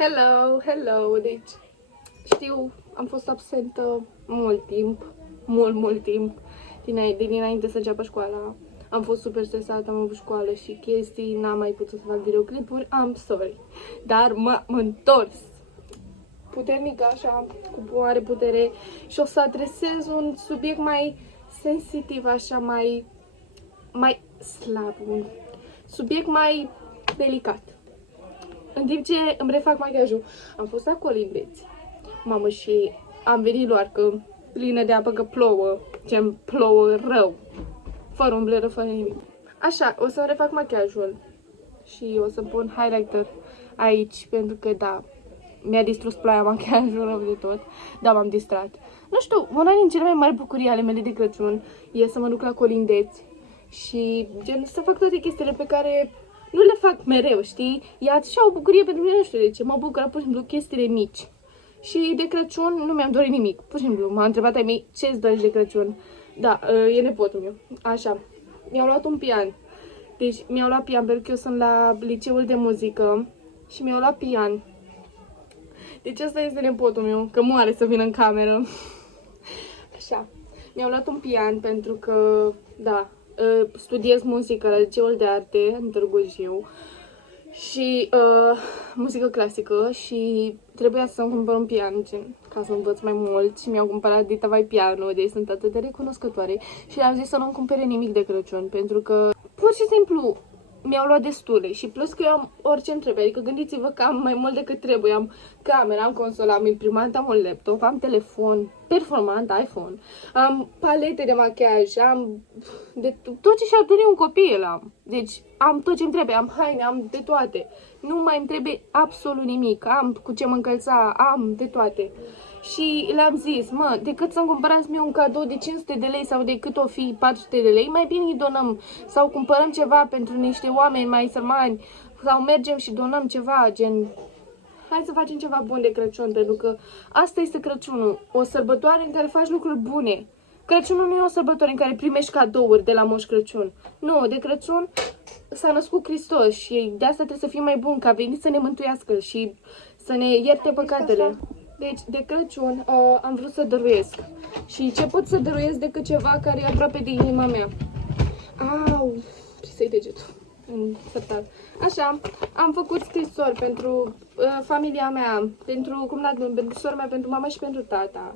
Hello, hello! Deci, știu, am fost absentă mult timp, mult timp, din înainte să înceapă școala. Am fost super stresată, am avut școală și chestii, n-am mai putut să fac videoclipuri, am sorry. Dar m-am întors puternic, așa, cu mare putere și o să adresez un subiect mai sensitiv, așa, mai slab, un subiect mai delicat. În timp ce îmi refac machiajul, am fost acolo în beți. Mamă, și am venit luar că plină de apă, că plouă, ce plouă rău, fără umbleră, fără nimic. Așa, o să-mi refac machiajul și o să pun highlighter aici, pentru că, da, mi-a distrus ploaia machiajul rău de tot, dar m-am distrat. Nu știu, una din cele mai mari bucurii ale mele de Crăciun e să mă duc la colindeți și, gen, să fac toate chestiile pe care nu le fac mereu, știi? E așa o bucurie pentru mine, nu știu de ce, mă bucură pur și simplu chestiile mici. Și de Crăciun nu mi-am dorit nimic, pur și simplu, m-a întrebat ai mei ce-ți dorești de Crăciun. Da, e nepotul meu, așa, mi-au luat un pian. Deci mi-au luat pian pentru că eu sunt la liceul de muzică și mi-au luat pian. Deci asta este nepotul meu, că moare să vină în cameră. Așa, mi-au luat un pian pentru că, da, studiez muzică la liceul de arte în Târgu Jiu și muzică clasică și trebuia să-mi cumpăr un pian, gen, ca să învăț mai mult și mi-au cumpărat Dita Vai Piano, deci sunt atât de recunoscătoare și le-am zis să nu-mi cumpere nimic de Crăciun pentru că pur și simplu mi-au luat destule și plus că eu am orice îmi trebuie, adică gândiți-vă că am mai mult decât trebuie, am cameră, am consolă, am imprimant, am un laptop, am telefon performant, iPhone, am palete de machiaj, am de tot ce și-ar dori un copil am. Deci am tot ce îmi trebuie, am haine, am de toate. Nu mai îmi trebuie absolut nimic, am cu ce mă încălța, am de toate. Și le-am zis, mă, decât să-mi cumpărați mie un cadou de 500 de lei sau decât o fi 400 de lei, mai bine îi donăm sau cumpărăm ceva pentru niște oameni mai sărmani sau mergem și donăm ceva, gen, hai să facem ceva bun de Crăciun, pentru că asta este Crăciunul, o sărbătoare în care faci lucruri bune. Crăciunul nu e o sărbătoare în care primești cadouri de la Moș Crăciun. Nu, de Crăciun s-a născut Hristos și de asta trebuie să fim mai buni, că a venit să ne mântuiască și să ne ierte păcatele. Deci, de Crăciun am vrut să dăruiesc. Și ce pot să dăruiesc decât ceva care e aproape de inima mea? Au, să-i degetul în sertar. Așa, am făcut scrisori pentru familia mea, pentru sora mea, pentru mama și pentru tata.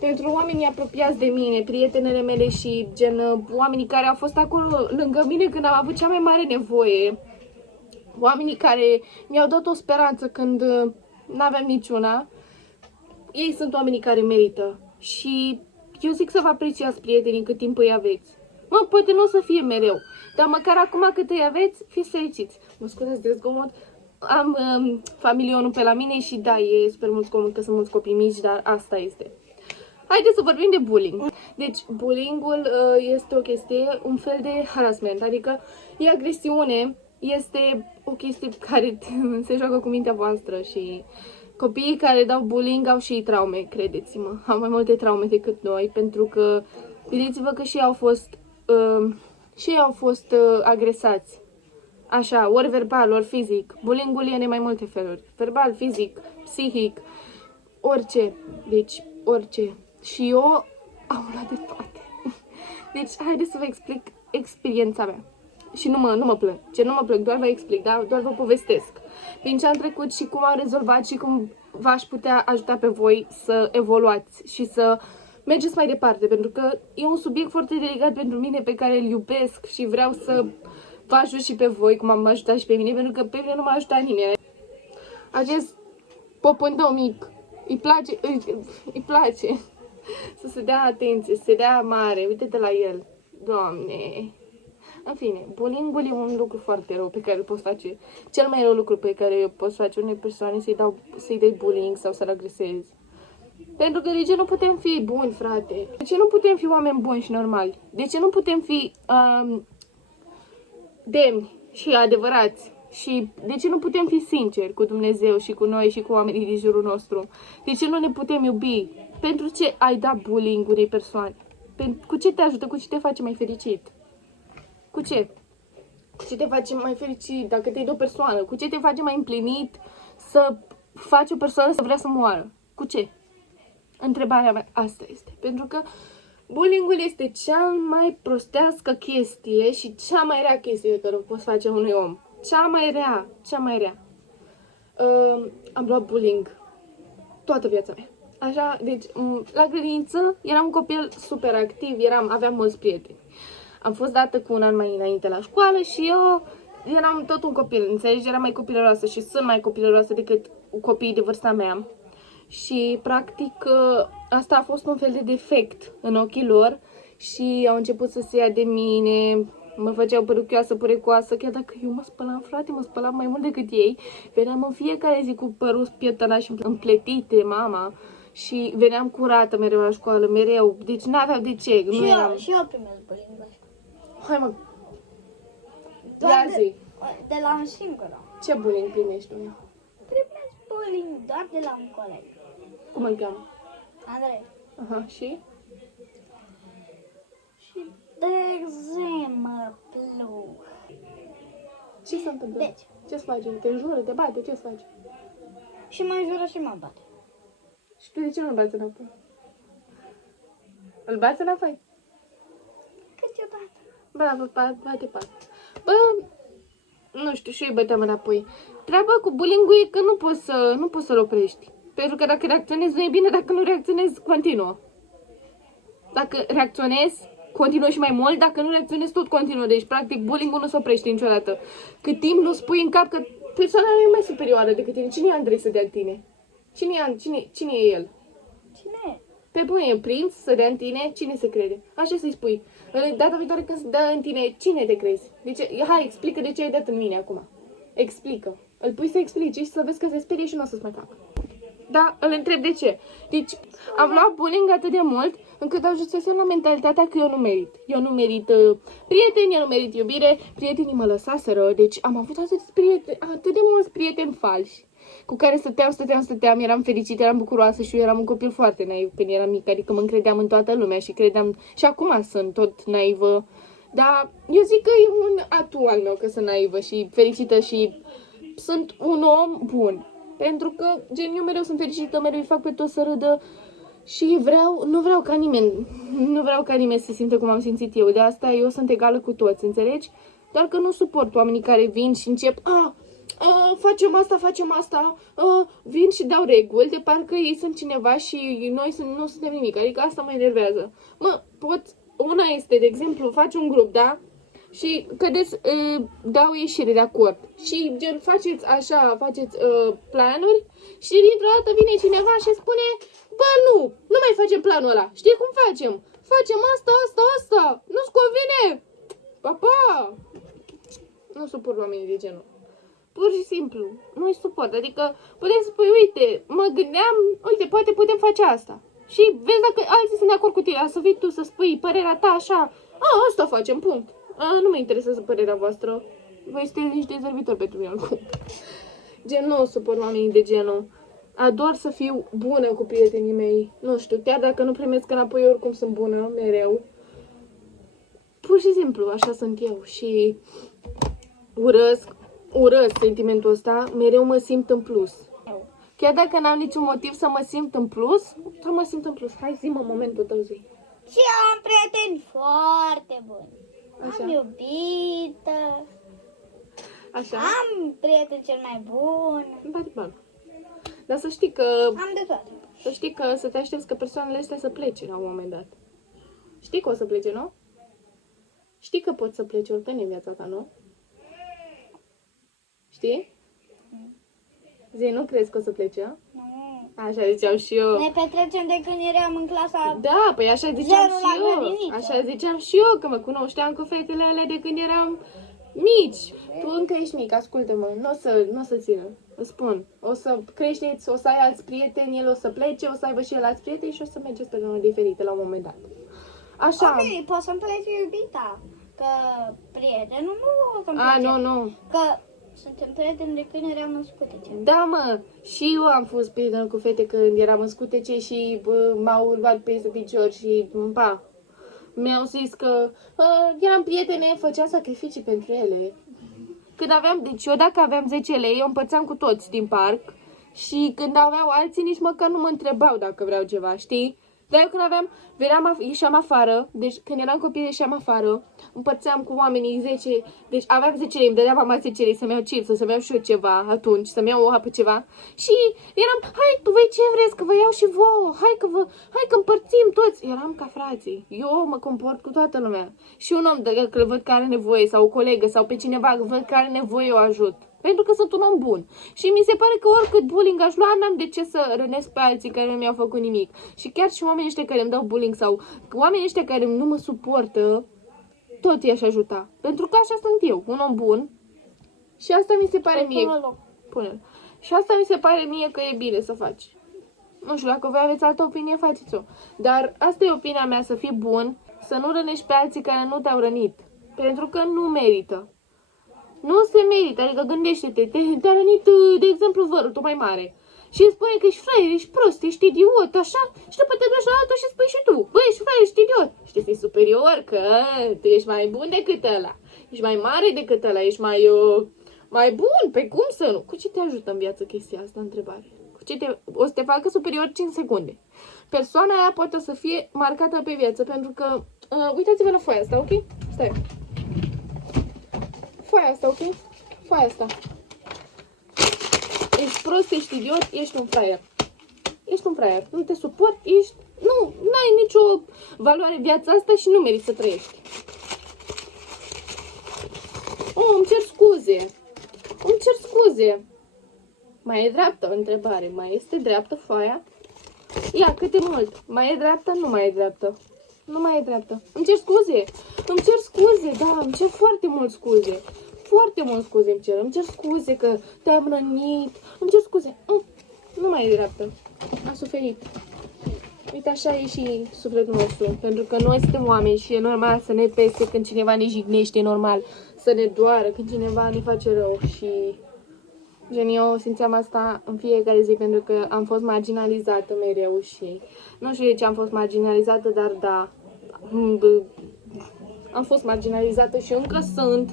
Pentru oamenii apropiați de mine, prietenele mele și gen oamenii care au fost acolo lângă mine când am avut cea mai mare nevoie. Oamenii care mi-au dat o speranță când n-aveam niciuna. Ei sunt oamenii care merită. Și eu zic să vă apreciați prietenii cât timp îi aveți. Mă, poate nu o să fie mereu, dar măcar acum cât îi aveți, fiți fericiți. Mă scuzați de zgomot. Am familionul pe la mine și da, e super mult zgomot că sunt mulți copii mici, dar asta este. Haideți să vorbim de bullying. Deci, bullying-ul este o chestie, un fel de harassment, adică e agresiune, este o chestie care se joacă cu mintea voastră și copiii care dau bullying au și traume, credeți-mă. Au mai multe traume decât noi, pentru că gândiți-vă că și ei au fost agresați. Așa, ori verbal, ori fizic. Bullying-ul e de mai multe feluri. Verbal, fizic, psihic, orice. Deci, orice. Și eu am luat de toate. Deci, haideți să vă explic experiența mea. Și nu mă plâng. Ce nu mă plâng, doar vă explic, da? Doar vă povestesc. Din ce am trecut și cum am rezolvat și cum v-aș putea ajuta pe voi să evoluați și să mergeți mai departe. Pentru că e un subiect foarte delicat pentru mine, pe care îl iubesc și vreau să vă ajut și pe voi, cum am ajutat și pe mine, pentru că pe mine nu m-a ajutat nimeni. Acest popândău mic, îi place să se dea atenție, să se dea mare, uite-te la el, Doamne. În fine, bullying-ul e un lucru foarte rău pe care îl poți face. Cel mai rău lucru pe care îl poți face unei persoane să-i dai bullying sau să-l agresezi. Pentru că de ce nu putem fi buni, frate? De ce nu putem fi oameni buni și normali? De ce nu putem fi demni și adevărați? Și de ce nu putem fi sinceri cu Dumnezeu și cu noi și cu oamenii din jurul nostru? De ce nu ne putem iubi? Pentru ce ai dat bullying unei persoane? Cu ce te ajută? Cu ce te face mai fericit? Cu ce? Cu ce te face mai fericit dacă te-ai de o persoană? Cu ce te face mai împlinit să faci o persoană să vrea să moară? Cu ce? Întrebarea mea asta este. Pentru că bullying-ul este cea mai prostească chestie și cea mai rea chestie pe care o poți face unui om. Cea mai rea, cea mai rea. Am luat bullying toată viața mea. Așa, deci, la grădiniță eram un copil super activ, aveam mulți prieteni. Am fost dată cu un an mai înainte la școală și eu eram tot un copil, înțelegi? Eram mai copilăroasă și sunt mai copilăroasă decât copiii de vârsta mea. Și, practic, asta a fost un fel de defect în ochii lor și au început să se ia de mine, mă făceau păruchioasă, purecoasă, chiar dacă eu mă spălam, frate, mă spălam mai mult decât ei. Veneam în fiecare zi cu părul spietănat și împletite, mama, și veneam curată mereu la școală, mereu, deci n-aveau de ce. Și eu primesc bullying la școală. Hai mă, Doar ia zi, de la un singur om. ce bullying primești tu? Primesc bullying doar de la un coleg. Cum îl cheamă? Andrei. Aha, și? Și de exemplu. Ce se întâmplă? Deci. Ce-ți face? Te înjură, te bate, ce-ți face? Și mă înjură și mă bate. Și tu de ce nu-l bați înapoi? Îl bați înapoi? Câteodată. Bravo, bate pat. Bă, nu știu, și eu îi băteam înapoi. Treaba cu bullying-ul e că nu poți să-l oprești. Pentru că dacă reacționezi, nu e bine, dacă nu reacționezi, continuă. Dacă reacționezi, continuă și mai mult, dacă nu reacționezi, tot continuă. Deci, practic, bullying-ul nu se oprește niciodată. Cât timp nu spui în cap că persoana e mai superioară decât tine. Cine e Andrei să dea în tine? Cine e el? Cine e? Pe bune, e prinț să dea în tine, cine se crede? Așa să-i spui. Data viitoare când se dă în tine, cine te crezi? Hai, explică de ce ai dat în mine acum. Explică. Îl pui să explici și să vezi că se sperie și nu o să-ți mai facă. Da, îl întreb de ce. Deci, am luat bullying atât de mult încât ajunsesem la mentalitatea că eu nu merit. Eu nu merit prieteni, eu nu merit iubire, prietenii mă lăsaseră, deci am avut atât de mulți prieteni falși cu care stăteam, eram fericită, eram bucuroasă și eu eram un copil foarte naiv când eram mic, adică mă încredeam în toată lumea și credeam, și acum sunt tot naivă, dar eu zic că e un atu al meu că sunt naivă și fericită și sunt un om bun. Pentru că, gen, eu mereu sunt fericită, mereu îi fac pe toți să râdă și nu vreau ca nimeni să se simtă cum am simțit eu. De asta eu sunt egală cu toți, înțelegi? Doar că nu suport oamenii care vin și încep, facem asta, vin și dau reguli, de parcă ei sunt cineva și noi nu suntem nimic. Adică asta mă enervează. Una este, de exemplu, faci un grup, da? Și cădeți, dau ieșire de acord. Și gen faceți planuri și dintr-o dată vine cineva și spune, bă, nu mai facem planul ăla. Știi cum facem? Facem asta. Nu-ți convine? Pa! Nu suport oamenii de genul. Pur și simplu, nu-i suport. Adică putem să spui, uite, mă gândeam, uite, poate putem face asta. Și vezi dacă alții sunt de acord cu tine, să vii tu să spui părerea ta așa, asta facem, punct. Nu mă interesează părerea voastră. Voi sunteți niște zărbitori pentru mine acum. Gen, nu suport oamenii de genul. Ador să fiu bună cu prietenii mei. Nu știu, chiar dacă nu primesc înapoi, oricum sunt bună, mereu. Pur și simplu, așa sunt eu. Și urăsc sentimentul ăsta, mereu mă simt în plus. Chiar dacă n-am niciun motiv să mă simt în plus, să mă simt în plus. Hai, zi-mă momentul tău, zi. Și eu am prieteni foarte buni. Așa. Am iubită. Așa? Am prieten cel mai bun. Dar să știi că... Am de toate. Să știi că să te aștepți că persoanele astea să plece la un moment dat. Știi că o să plece, nu? Știi că poți să pleci oricând în viața ta, nu? Știi? Zi, nu crezi că o să plece, a? Nu. Așa ziceam și eu. Ne petrecem de când eram în clasa... Da, păi așa ziceam Zero și la eu. grădiniță. Așa ziceam și eu, că mă cunoșteam cu fetele alea de când eram mici. Tu încă ești mic, ascultă-mă, nu o să țină. Îți spun, o să creșteți, o să ai alți prieteni, el o să plece, o să aibă și el alți prieteni și o să mergeți pe drumuri diferite la un moment dat. Așa. Ok, poți să-mi pleci iubita. Că prietenul nu o să-mi plece. Nu. Că suntem prieteni de când eram în scutece. Da, mă, și eu am fost prietenă cu fete când eram în scutece și m-au luat peste picior și mi-au zis că eram prietene, făceam sacrificii pentru ele. Deci eu dacă aveam 10 lei, eu împărțeam cu toți din parc Și când aveau alții, nici măcar nu mă întrebau dacă vreau ceva, știi? Dar eu când ieșeam afară, deci când eram copil ieșeam afară, împărțeam cu oamenii 10, deci aveam 10 lei, îmi dădea mama 10 lei să-mi iau chips, să-mi iau și eu ceva atunci, să-mi iau o apă ceva. Și eram, hai, voi ce vreți, că vă iau și vouă, hai că împărțim toți. Eram ca frații, eu mă comport cu toată lumea. Și un om, dacă îl văd că are nevoie, sau o colegă, sau pe cineva, văd că are nevoie, eu ajut. Pentru că sunt un om bun. Și mi se pare că oricât bullying aș lua, n-am de ce să rănesc pe alții care nu mi-au făcut nimic. Și chiar și oamenii ăștia care îmi dau bullying sau oamenii ăștia care nu mă suportă, tot i-aș ajuta. Pentru că așa sunt eu, un om bun. Și asta mi se pare mie. Pune-l. Și asta mi se pare mie că e bine să faci. Nu știu, dacă voi aveți altă opinie, faceți-o. Dar asta e opinia mea, să fii bun, să nu rănești pe alții care nu te-au rănit. Pentru că nu merită. Nu se merită, adică gândește-te, te-a rănit, de exemplu, vărul tău mai mare. Și îți spune că ești fraier, ești prost, ești idiot, așa, și după te duci la altul și spui și tu, băi, ești fraier, ești idiot. Și te simți superior, că tu ești mai bun decât ăla, ești mai mare decât ăla, ești mai bun, pe cum să nu? Cu ce te ajută în viață chestia asta, întrebare? O să te facă superior 5 secunde. Persoana aia poate să fie marcată pe viață, pentru că, uitați-vă la foaia asta, ok? Stai. Foaia asta, ok? Foaia asta. Ești prost, ești idiot, ești un fraier. Ești un fraier. Nu te suport, ești... Nu, n-ai nicio valoare în viața asta și nu meriți să trăiești. Oh, îmi cer scuze. Îmi cer scuze. Mai e dreaptă? Întrebare. Mai este dreaptă foaia? Ia, cât e mult? Mai e dreaptă? Nu mai e dreaptă. Nu mai e dreaptă. Îmi cer scuze. Îmi cer scuze, da, îmi cer foarte mult scuze. Foarte mult scuze îmi cer. Îmi cer scuze că te-am rănit. Îmi cer scuze. Nu mai e dreaptă. A suferit. Uite, așa e și sufletul nostru. Pentru că noi suntem oameni și e normal să ne pese când cineva ne jignește, e normal să ne doară când cineva ne face rău. Și gen, eu simțeam asta în fiecare zi pentru că am fost marginalizată mereu și nu știu de ce am fost marginalizată, dar da, am fost marginalizată și încă sunt.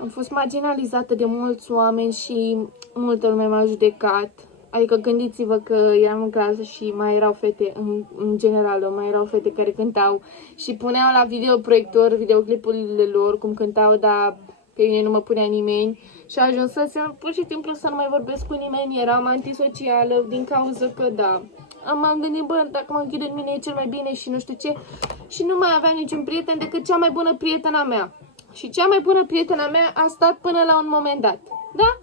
Am fost marginalizată de mulți oameni și multă lume m-a judecat. Adică gândiți-vă că eram în clasă și mai erau fete, în general, mai erau fete care cântau și puneau la videoproiector videoclipurile lor, cum cântau, dar pe mine nu mă punea nimeni. Și ajunsesem pur și simplu să nu mai vorbesc cu nimeni, eram antisocială din cauza că, da, m-am gândit, bă, dacă mă închid în mine e cel mai bine și nu știu ce. Și nu mai aveam niciun prieten decât cea mai bună prietena mea. Și cea mai bună prietena mea a stat până la un moment dat. Da?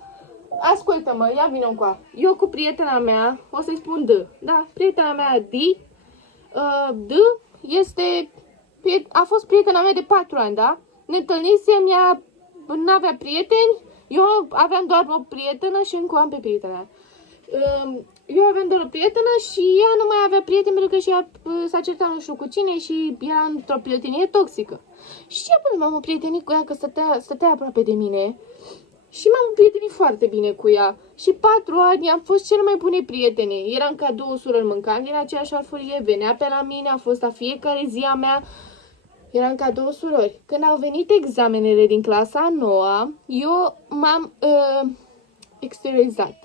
Ascultă-mă, ia vină încoa. Eu cu prietena mea, o să-i spun D. Da? Prietena mea D a fost prietena mea de 4 ani, da? Ne întâlnisem, ea n-avea prieteni, eu aveam doar o prietenă și încă am pe prietena. Eu aveam doar o prietenă și ea nu mai avea prieteni pentru că și ea s-a certat nu știu cu cine și era într-o prietenie toxică. Și ce până m-am prietenit cu ea că stătea aproape de mine și m-am prietenit foarte bine cu ea. Și 4 ani am fost cele mai bune prietene. Eram ca 2 surori, mâncam din aceeași farfurie, venea pe la mine, a fost a fiecare zi a mea. Eram ca 2 surori. Când au venit examenele din clasa a 9-a, eu m-am exteriorizat.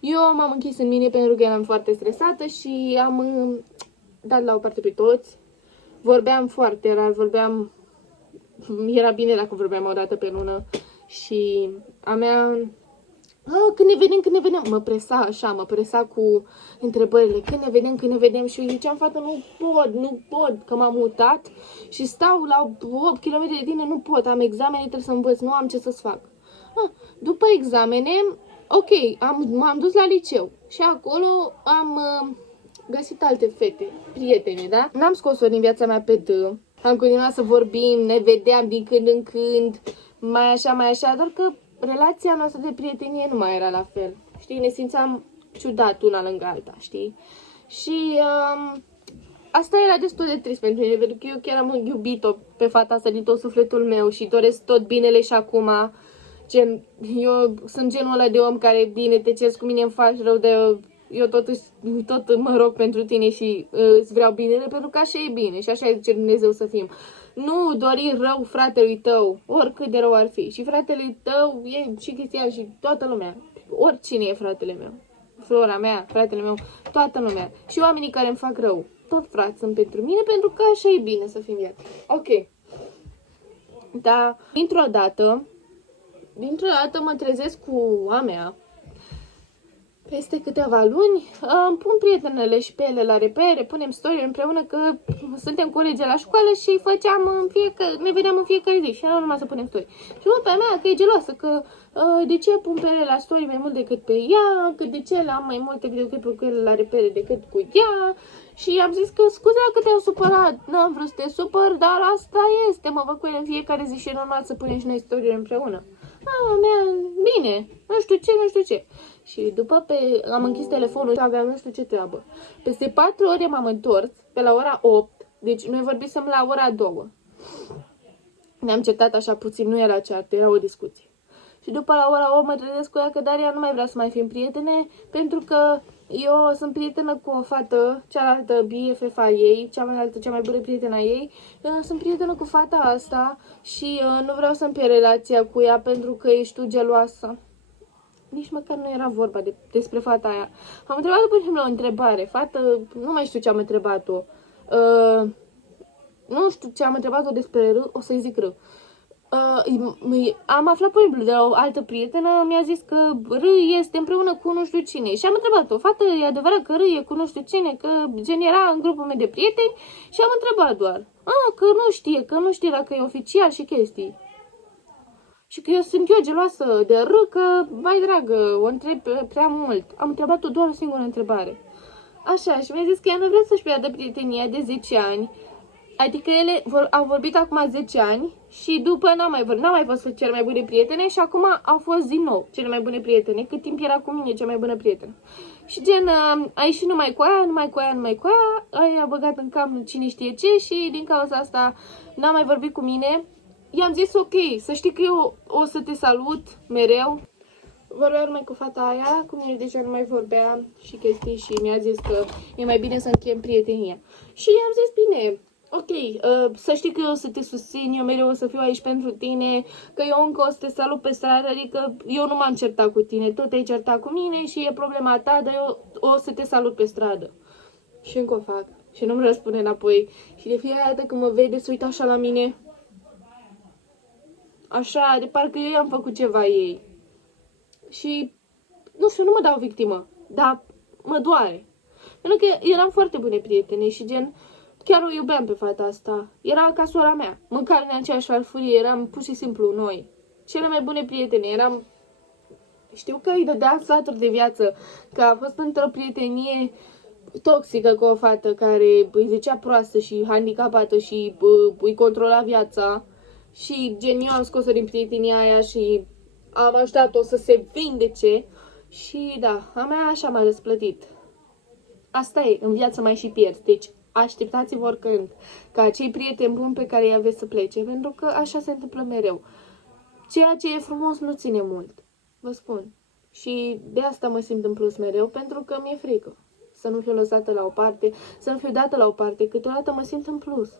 Eu m-am închis în mine pentru că eram foarte stresată și am dat la o parte pe toți. Vorbeam foarte rar, era bine dacă vorbeam o dată pe lună. Și a mea, când ne vedem, mă presa cu întrebările, când ne vedem și eu ziceam, fată, nu pot, că m-am mutat și stau la 8 km de tine, nu pot, am examene, trebuie să învăț, nu am ce să-ți fac. După examene, ok, m-am dus la liceu și acolo am găsit alte fete, prietene, da? N-am scos-o din viața mea pe D, am continuat să vorbim, ne vedeam din când în când, mai așa, doar că relația noastră de prietenie nu mai era la fel, știi? Ne simțeam ciudat una lângă alta, știi? Și asta era destul de trist pentru mine, pentru că eu chiar am iubit-o pe fata asta din tot sufletul meu și doresc tot binele și acum. Gen, eu sunt genul ăla de om care, bine, te ceri cu mine, îmi faci rău, de eu tot mă rog pentru tine și îți vreau binele, pentru că așa e bine și așa zice Dumnezeu să fim. Nu dori rău fratelui tău, oricât de rău ar fi. Și fratele tău e și Cristian și toată lumea. Oricine e fratele meu. sora mea, fratele meu, toată lumea. Și oamenii care îmi fac rău. Tot frați sunt pentru mine, pentru că așa e bine să fim viață. Ok. Dar, dintr-o dată mă trezesc cu a mea. Peste câteva luni îmi pun prietenele și pe ele la repere, punem story împreună că suntem colegi la școală și ne vedeam în fiecare zi și era numai să punem story. Și mă pe a mea că e geloasă, că de ce pun pe ele la story mai mult decât pe ea, că de ce am mai multe videoclipuri cu ele la repere decât cu ea. Și am zis că scuze că te-am supărat, n-am vrut să te supăr, dar asta este, mă văd cu ele în fiecare zi și e normal să punem și noi story împreună. Bine, nu știu ce. Și după am închis telefonul și aveam nu știu ce treabă. Peste 4 ore m-am întors, pe la ora 8, deci noi vorbisem la ora 2. Ne-am certat așa puțin, nu era ceartă, era o discuție. Și după la ora 8 mă trezesc cu ea că Daria nu mai vrea să mai fim prietene, pentru că eu sunt prietenă cu o fată, cealaltă BFF-a ei, cea mai bună prietena ei. Sunt prietenă cu fata asta și nu vreau să-mi pierd relația cu ea pentru că ești tu geloasă. Nici măcar nu era vorba despre fata aia. Am întrebat-o, pur și simplu, o întrebare. Fată, nu mai știu ce am întrebat-o. Nu știu ce am întrebat-o despre R, o să-i zic R. Am aflat, pur și simplu, de la o altă prietenă, mi-a zis că R este împreună cu nu știu cine. Și am întrebat-o, fată, e adevărat că R e cu nu știu cine, că gen era în grupul meu de prieteni și am întrebat doar. Că nu știe dacă e oficial și chestii. Și că sunt eu geloasă de R, că, mai dragă, o întreb prea mult. Am întrebat-o doar o singură întrebare. Așa, și mi-a zis că ea nu vrea să-și piardă prietenia de 10 ani. Adică ele au vorbit acum 10 ani și după n-am mai fost cele mai bune prietene și acum au fost din nou cele mai bune prietene, cât timp era cu mine cea mai bună prietenă. Și gen, a ieșit numai cu aia, aia a băgat în cap cine știe ce și din cauza asta n-a mai vorbit cu mine. I-am zis ok, să știi că eu o să te salut mereu. Vorbea numai cu fata aia, cu mine deja nu mai vorbea și chestii și mi-a zis că e mai bine să încheiem prietenia. Și i-am zis bine, ok, să știi că eu o să te susțin, eu mereu o să fiu aici pentru tine, că eu încă o să te salut pe stradă, adică eu nu m-am certat cu tine, tu te-ai certat cu mine și e problema ta, dar eu o să te salut pe stradă. Și încă o fac și nu-mi răspunde înapoi și de fiecare dată când mă vede se uită așa la mine. Așa, de parcă eu i-am făcut ceva ei. Și, nu știu, nu mă dau victimă, dar mă doare. Pentru că eram foarte bune prietene și gen, chiar o iubeam pe fata asta. Era ca sora mea, mâncare în aceeași farfurie, eram pur și simplu noi. Cele mai bune prietene, eram... Știu că îi dădeam sfaturi de viață, că a fost într-o prietenie toxică cu o fată care îi zicea proastă și handicapată și îi controla viața. Și gen, eu am scos-o din prietenia aia și am ajutat-o să se vindece. Și da, a mea așa m-a răsplătit. Asta e, în viață mai și pierzi. Deci așteptați-vă oricând ca acei prieteni buni pe care îi aveți să plece. Pentru că așa se întâmplă mereu. Ceea ce e frumos nu ține mult. Vă spun. Și de asta mă simt în plus mereu, pentru că mi-e frică. Să nu fiu lăsată la o parte, să nu fiu dată la o parte. Câteodată mă simt în plus.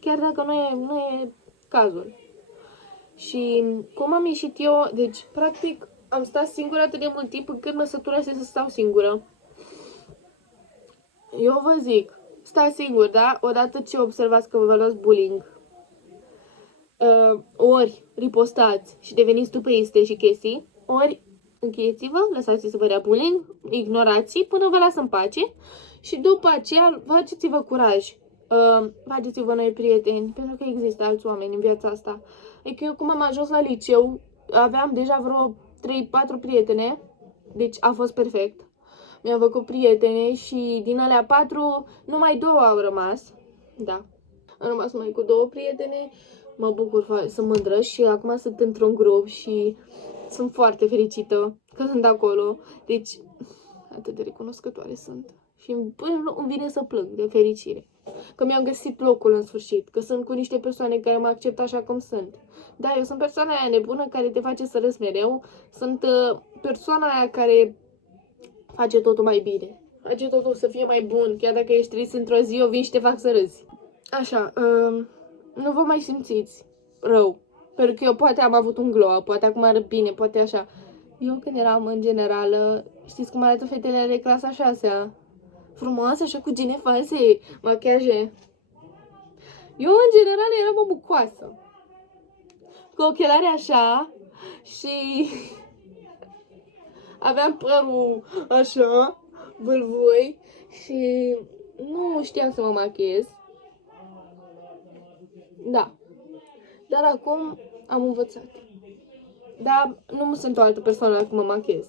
Chiar dacă nu e cazul. Și cum am ieșit eu, deci practic am stat singură atât de mult timp încât mă săturase să stau singură. Eu vă zic, stați singur, da? Odată ce observați că vă luați bullying, ori ripostați și deveniți stupeiste și chestii, ori încheieți-vă, lăsați să vă dea bullying, ignorați până vă lasă în pace și după aceea faceți-vă curaj. Faceți-vă noi prieteni, pentru că există alți oameni în viața asta. Adică eu cum am ajuns la liceu, aveam deja vreo 3-4 prietene, deci a fost perfect. Mi-am făcut prietene și din alea 4, numai 2 au rămas. Da, am rămas numai cu 2 prietene, mă bucur, sunt mândră și acum sunt într-un grup și sunt foarte fericită că sunt acolo. Deci, atât de recunoscătoare sunt. Și până îmi vine să plâng de fericire. Că mi-am găsit locul în sfârșit. Că sunt cu niște persoane care mă acceptă așa cum sunt. Da, eu sunt persoana aia nebună care te face să râzi mereu. Sunt persoana aia care face totul mai bine. Face totul să fie mai bun. Chiar dacă ești trist într-o zi, eu vin și te fac să râzi. Așa, nu vă mai simțiți rău. Pentru că eu poate am avut un glow, poate acum arăt bine, poate așa. Eu când eram în generală, Știți cum arată fetele de clasa 6-a? Frumoase, așa cu gene false, machiaje. Eu, în general, eram o bucoasă. Cu ochelari așa și aveam părul așa, vâlvoi și nu știam să mă machiez. Da. Dar acum am învățat. Dar nu sunt o altă persoană dacă mă machiez.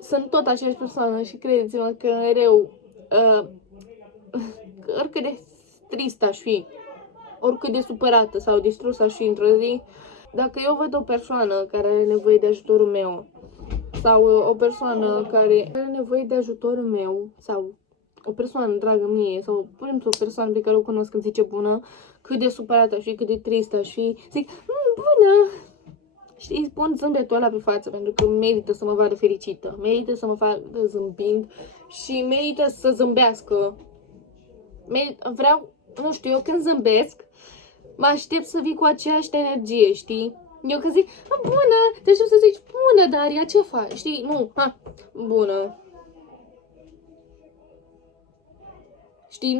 Sunt tot aceeași persoană și credeți-mă că mereu, oricât de trist aș fi, oricât de supărată sau distrusă aș fi într-o zi, dacă eu văd o persoană care are nevoie de ajutorul meu sau o persoană care are nevoie de ajutorul meu sau o persoană dragă mie sau pur și simplu o persoană pe care o cunosc îmi zice bună, cât de supărată aș fi, cât de tristă aș fi, zic, bună! Știi, pun zâmbetul ăla pe față pentru că merită să mă vadă fericită, merită să mă facă zâmbind și merită să zâmbească. Vreau, nu știu, eu când zâmbesc, mă aștept să vii cu aceeași energie, știi? Eu când zic, bună, te aștept să zici, bună, Daria, ce faci? Știi? Nu, bună. Știi,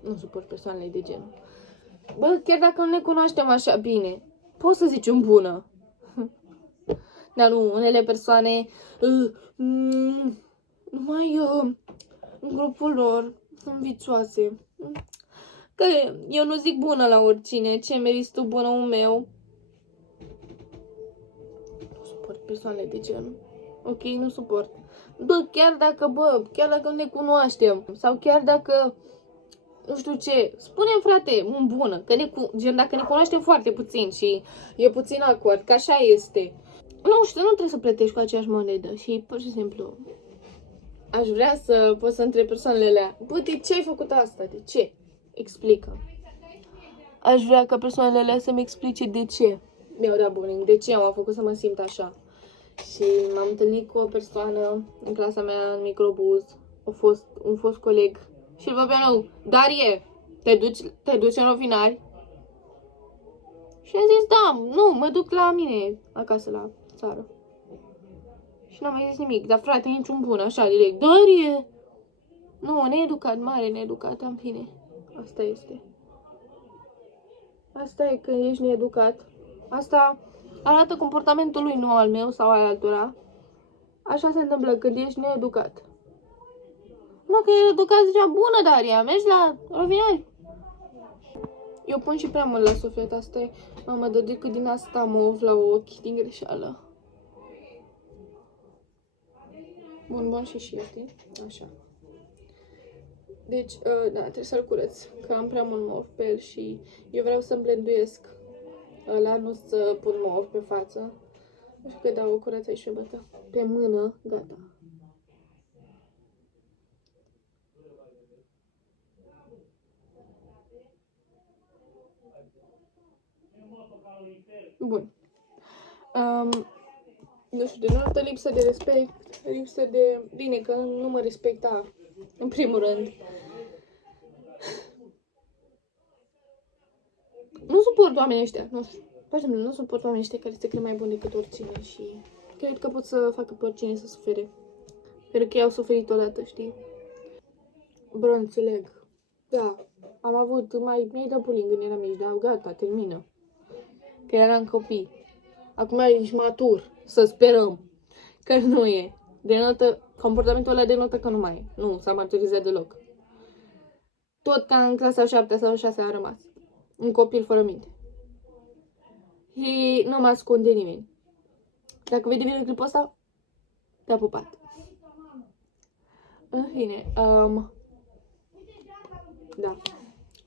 nu suport persoanele de genul. Bă, chiar dacă nu ne cunoaștem așa bine, poți să zici un bună. Dar nu, unele persoane, numai în grupul lor, sunt vițoase. Că eu nu zic bună la oricine, ce meriți tu bună-ul meu? Nu suport persoanele de genul. Ok, nu suport. Bă, chiar dacă ne cunoaștem, sau chiar dacă, nu știu ce, spune-mi, frate, un bună, că dacă ne cunoaștem foarte puțin și e puțin acord, că așa este. Nu știu, nu trebuie să plătești cu aceeași monedă și pur și simplu aș vrea să pot să întreb persoanele alea, bă, de ce ai făcut asta? De ce? Explică. Aș vrea ca persoanele alea să-mi explice de ce mi-au dat bullying, de ce m-au făcut să mă simt așa. Și m-am întâlnit cu o persoană în clasa mea în microbuz, un fost coleg și îl vorbeam eu, Darie, te duci în Rovinari? Și am zis, da, nu, mă duc la mine, acasă, la țară. Și n-am mai zis nimic, dar frate, niciun bun, așa, direct, Darie! Nu, needucat, mare needucat, în fine. Asta este. Asta e când ești needucat. Asta arată comportamentul lui, nu al meu sau al altora. Așa se întâmplă când ești needucat. Nu, că e educat, zicea, bună, Daria, mergi la Rovinari? Eu pun și prea mult la suflet, asta e. Mama, dă decât din asta mă uf la ochi, din greșeală. Bun și știi? Așa. Deci, da, trebuie să-l curăț, că am prea mult mov pe el și eu vreau să-mi blenduiesc ăla, nu să pun mov pe față. Așa că dau o curăță și pe mână, gata. Bun. Nu știu, de noapte lipsă de respect, lipsă de... Bine, că nu mă respecta, în primul rând. Nu suport oamenii ăștia, nu știu. Nu suport oamenii ăștia care se cred mai buni decât oricine și cred că pot să facă pe oricine să sufere. Pentru că ei au suferit odată, știi? Bro, înțeleg. Da, am avut, mi-ai dat bullying când eram mici, dar gata, termină. Că eram copii. Acum ești matur, să sperăm că nu e. Comportamentul ăla denotă că nu mai e. Nu, s-a maturizat deloc. Tot ca în clasa 7 sau 6 a rămas. Un copil fără minte. Și nu mă ascunde nimeni. Dacă vede videoclipul ăsta, te-a pupat. În fine, da.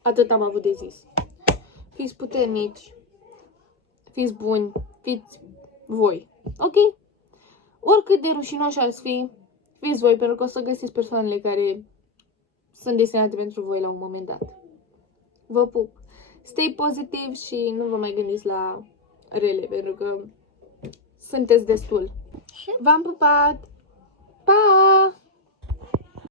Atât am avut de zis. Fiți puternici. Fiți buni. Fiți voi. Ok? Oricât de rușinoși ați fi, fiți voi, pentru că o să găsiți persoanele care sunt destinate pentru voi la un moment dat. Vă pup. Stay pozitiv și nu vă mai gândiți la rele, pentru că sunteți destul. V-am pupat! Pa!